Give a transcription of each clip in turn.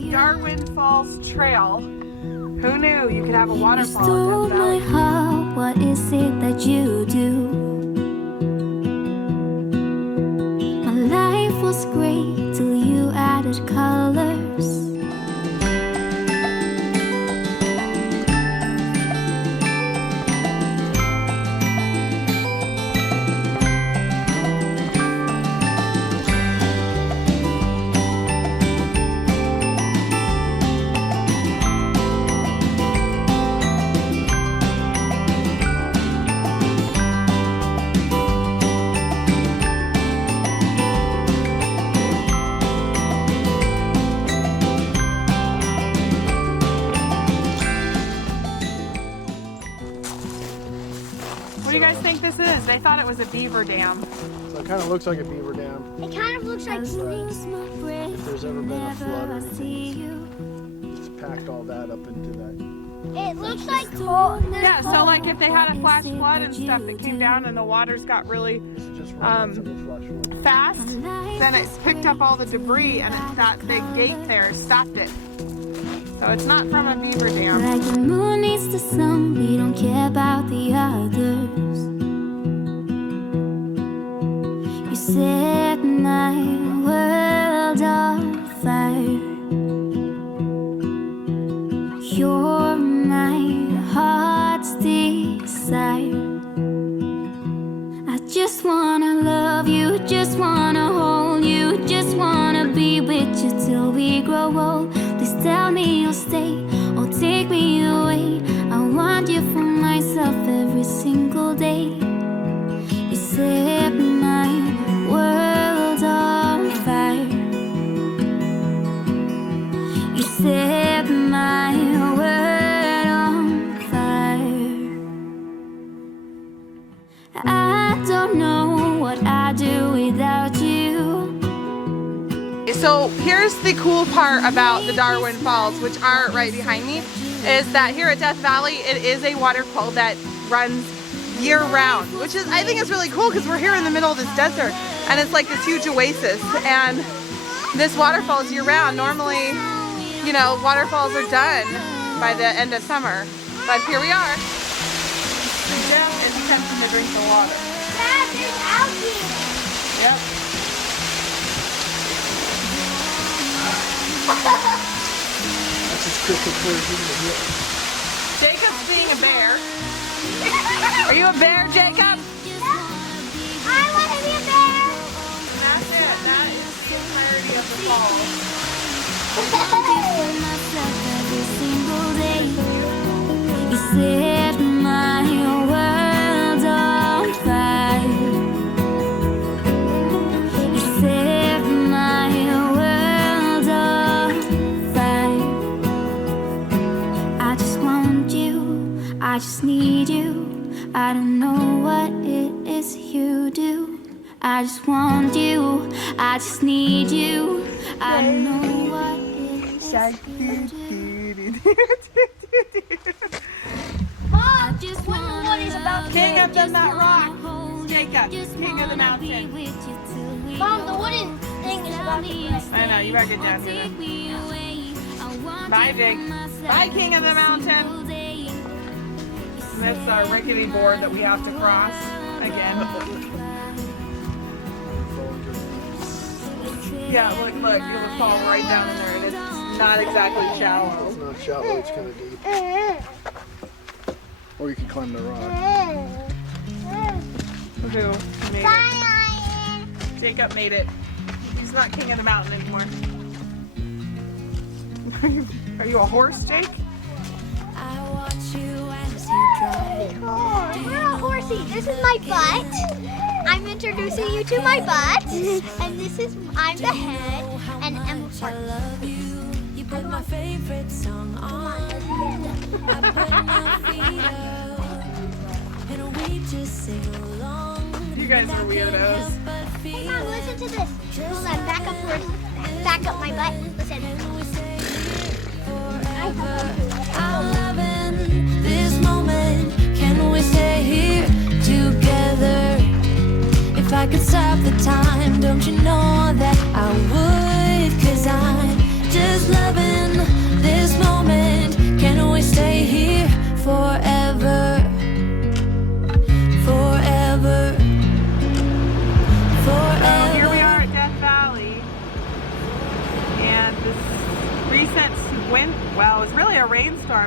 the Darwin Falls Trail. Who knew you could have a waterfall? Stole my heart, what is it that you do? My life was great till you added colors. What do you guys think this is? They thought it was a beaver dam. So it kind of looks like a beaver dam. It kind of looks like If there's ever been a flood or anything, it's packed all that up into that. it looks like cold. Yeah, so like if they had a flash flood and stuff that came down and the waters got really It's just right after the flash flood. fast, then it picked up all the debris and that big gate there stopped it. So it's not from a beaver dam. Like the moon needs the sun, we don't care about the others. You set my world on fire. You're my heart's desire. I just wanna love you, just wanna hold you, just wanna be with you till we grow old. Please tell me you'll stay or take me away. I want you for myself every single day. You set my world on fire. You set my world on fire. I don't know what I'd do without you. So here's the cool part about the Darwin Falls, which are right behind me, is that here at Death Valley, it is a waterfall that runs year-round, which is, I think is really cool because we're here in the middle of this desert and it's like this huge oasis, and this waterfall is year-round. Normally, you know, waterfalls are done by the end of summer, but here we are. Jeff is attempting to drink the water. Dad, there's algae. Yep. That's as crystal clear as you can get. Jacob's being a bear. Are you a bear, Jacob? I want to be a bear. That's it. That is the entirety of the fall. Every single day, you set my world on fire. You set my world on fire. I just want you, I just need you. I don't know what it is you do. I just want you, I just need you. I don't know what it is you do. Mom, just wonder what is about to King of the happen. rock. Jacob, king of the mountain. Mom, the wooden thing is about to break. I know, you better get down here then. Bye, Jake. Bye, king of the mountain. And that's our rickety board that we have to cross again. Yeah, look, you'll fall right down in there, and it's not exactly shallow. It's not shallow, it's kind of deep. Or you can climb the rock. Who made it? Jacob made it. He's not king of the mountain anymore. Are you a horse, Jake? I watch you as you drive. We're a horsey. This is my butt. I'm introducing you to my butt. And this is, I'm the head. And I'm I love you. You put my favorite song on. I put my feet up. And we just sing along. You guys are weirdos. Hey, Mom, listen to this. Hold on, back up first. Back up my butt. Listen. I'm loving this moment. Can we stay here together? If I could stop the time, don't you know that I would? 'Cause I'm just loving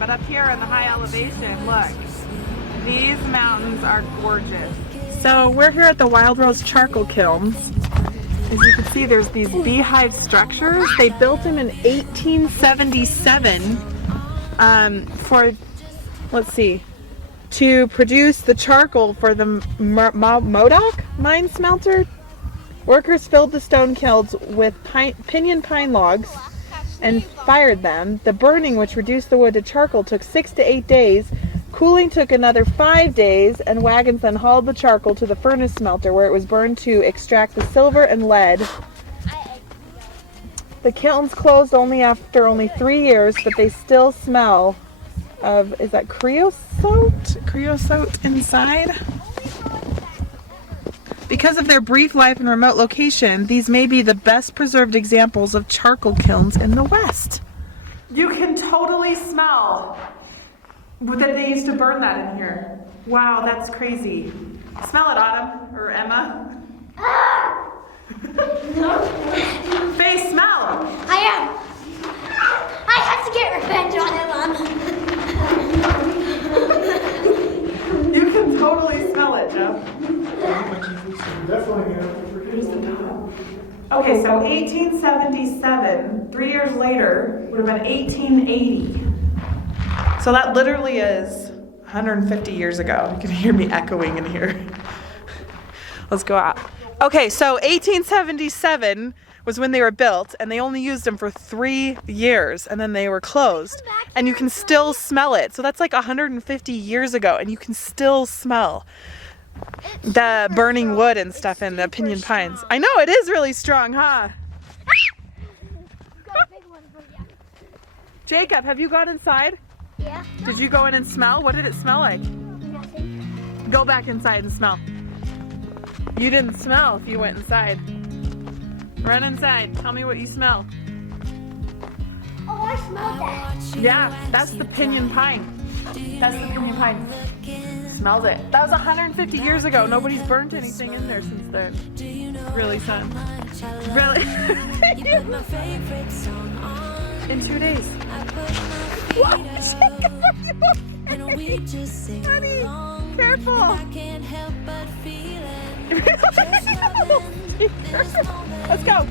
but up here in the high elevation, look, these mountains are gorgeous. So we're here at the Wild Rose charcoal kilns. As you can see, there's these beehive structures. They built them in 1877 for, let's see, to produce the charcoal for the Modoc mine smelter. Workers filled the stone kilns with pinyon pine logs and fired them. The burning, which reduced the wood to charcoal, took 6 to 8 days. Cooling took another 5 days, and wagons then hauled the charcoal to the furnace smelter where it was burned to extract the silver and lead. The kilns closed after only 3 years, but they still smell of, is that creosote? Creosote inside? Because of their brief life and remote location, these may be the best preserved examples of charcoal kilns in the West. You can totally smell that they used to burn that in here. Wow, that's crazy. Smell it, Autumn, or Emma. Faye, smell. I have to get revenge on him. You can totally smell it, Jeff. Definitely. Okay, so 1877, 3 years later, would have been 1880. So that literally is 150 years ago. You can hear me echoing in here. Let's go out. Okay, so 1877 was when they were built, and they only used them for 3 years, and then they were closed. And you can still smell it. So that's like 150 years ago, and you can still smell the burning wood and stuff and the pinyon pines. I know, it is really strong, huh? Jacob, have you gone inside? Yeah. Did you go in and smell? What did it smell like? Nothing. Go back inside and smell. You didn't smell if you went inside. Run inside. Tell me what you smell. Oh, I smell that. Yeah, that's the pinyon pine. That's the pinyon pine. Smells it. That was 150 years ago. Nobody's burnt anything in there since then. Really, son? Really? In 2 days. What? Honey, careful. Let's go.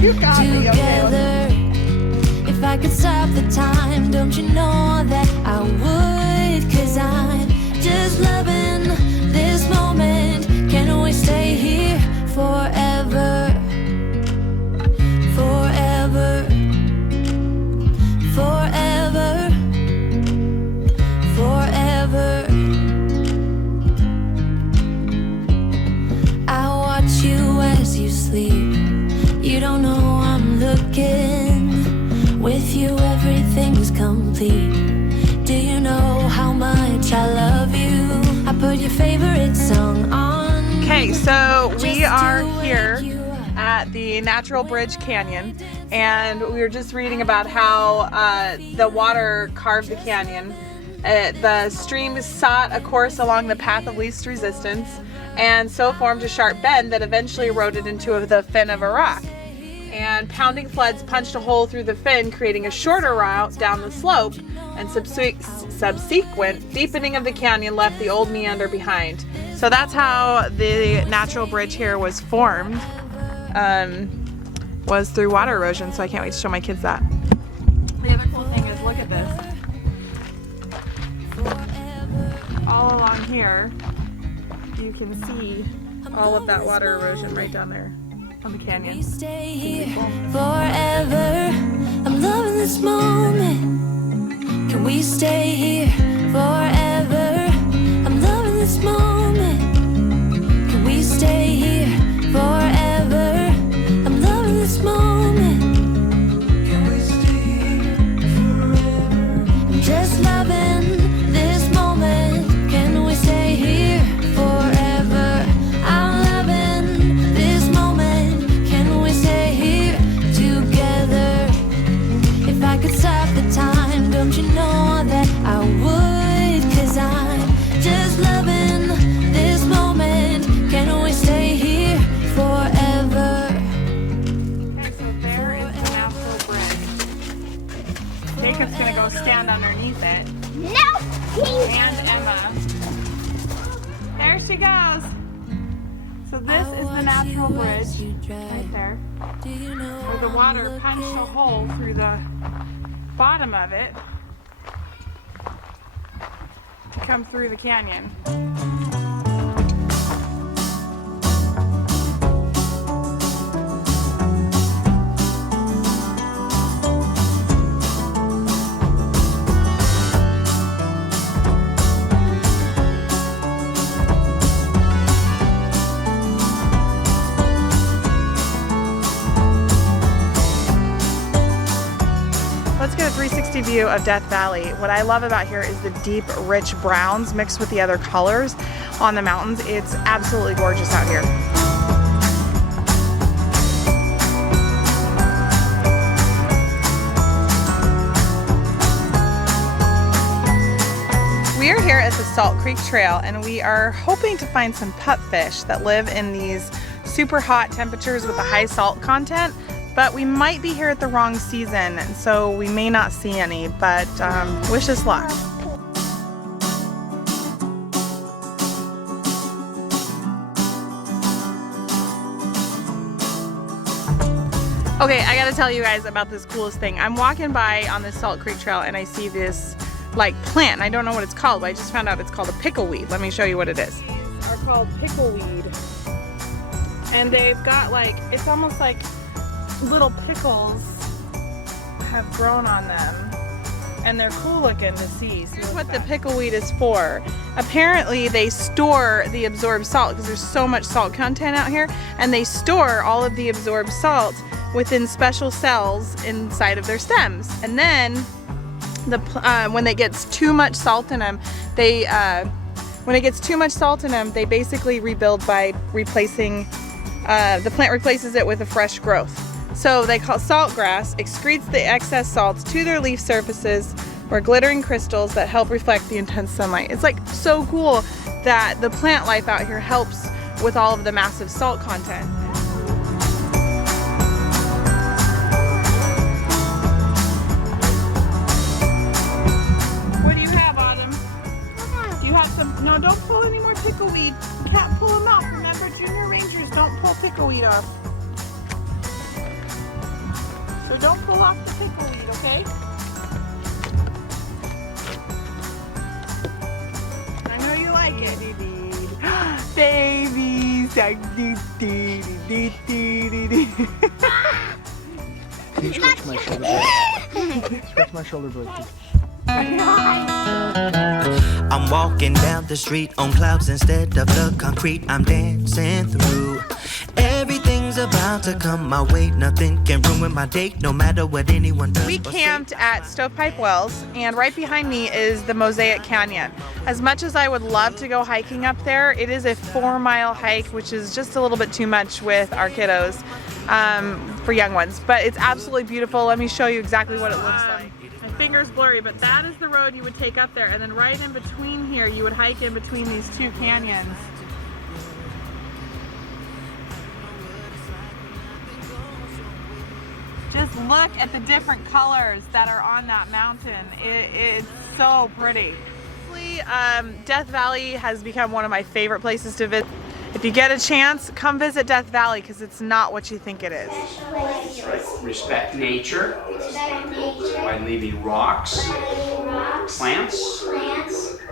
You got me, together. If I could stop the time, don't you know that I would? 'Cause I'm just loving this moment. Can we stay here forever? Forever. Forever. Forever. I watch you as you sleep. You don't know I'm looking. With you everything's complete. Do you know how much I love you? I put your favorite song on. Okay, so we are here at the Natural Bridge Canyon, and we were just reading about how the water carved the canyon. The stream sought a course along the path of least resistance, and so formed a sharp bend that eventually eroded into the fin of a rock. And pounding floods punched a hole through the fin, creating a shorter route down the slope, and subsequent deepening of the canyon left the old meander behind. So that's how the natural bridge here was formed, was through water erosion. So I can't wait to show my kids that. The other cool thing is, look at this. All along here, you can see all of that water erosion right down there on the canyon. We stay here forever. I'm loving this moment. Can we stay here forever? I'm loving this moment. Can we stay here forever? I'm loving this moment. Can we stay here forever? I'm just loving this moment. Can we stay here forever? I'm loving this moment. Can we stay here together? If I could stop the time, don't you know that I would? Becca's gonna go stand underneath it. No, please. And Emma. There she goes. So this is the natural bridge right there, where the water punched a hole through the bottom of it to come through the canyon. Let's get a 360 view of Death Valley. What I love about here is the deep, rich browns mixed with the other colors on the mountains. It's absolutely gorgeous out here. We are here at the Salt Creek Trail, and we are hoping to find some pupfish that live in these super hot temperatures with a high salt content. But we might be here at the wrong season, and so we may not see any, but wish us luck. Okay, I gotta tell you guys about this coolest thing. I'm walking by on this Salt Creek Trail and I see this like plant, and I don't know what it's called, but I just found out it's called a pickleweed. Let me show you what it is. These are called pickleweed. And they've got like, it's almost like little pickles have grown on them, and they're cool looking to see. So here's what the pickleweed is for. Apparently they store the absorbed salt because there's so much salt content out here, and they store all of the absorbed salt within special cells inside of their stems. And then when it gets too much salt in them, they basically rebuild by replacing, the plant replaces it with a fresh growth. So they call salt grass, excretes the excess salts to their leaf surfaces where glittering crystals that help reflect the intense sunlight. It's like so cool that the plant life out here helps with all of the massive salt content. What do you have, Autumn? You have some, no, don't pull any more pickleweed. You can't pull them off. Remember, junior rangers don't pull pickleweed off. So don't pull off the pickleweed, okay? I know you like it. Babies. Can you scratch my shoulder blade? Scratch my shoulder blade, please. I'm walking down the street on clouds instead of the concrete I'm dancing through. Everything's about to come my way. Nothing can ruin my day, no matter what anyone does. We camped at Stovepipe Wells, and right behind me is the Mosaic Canyon. As much as I would love to go hiking up there, it is a 4-mile hike, which is just a little bit too much with our kiddos, for young ones. But it's absolutely beautiful. Let me show you exactly what it looks like. My finger's blurry, but that is the road you would take up there, and then right in between here, you would hike in between these two canyons. Just look at the different colors that are on that mountain. It's so pretty. Death Valley has become one of my favorite places to visit. If you get a chance, come visit Death Valley because it's not what you think it is. Respect nature by leaving rocks, plants,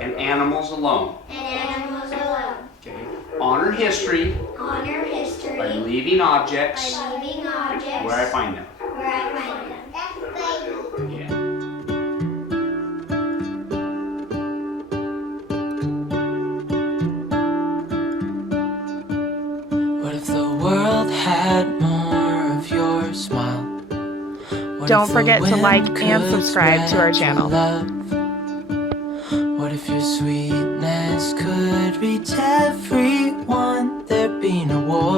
and animals alone. Okay. Honor history by leaving objects where I find them. Yeah. What if the world had more of your smile? Don't forget to like and subscribe to our channel. What if your sweetness could reach everyone? There'd be no war.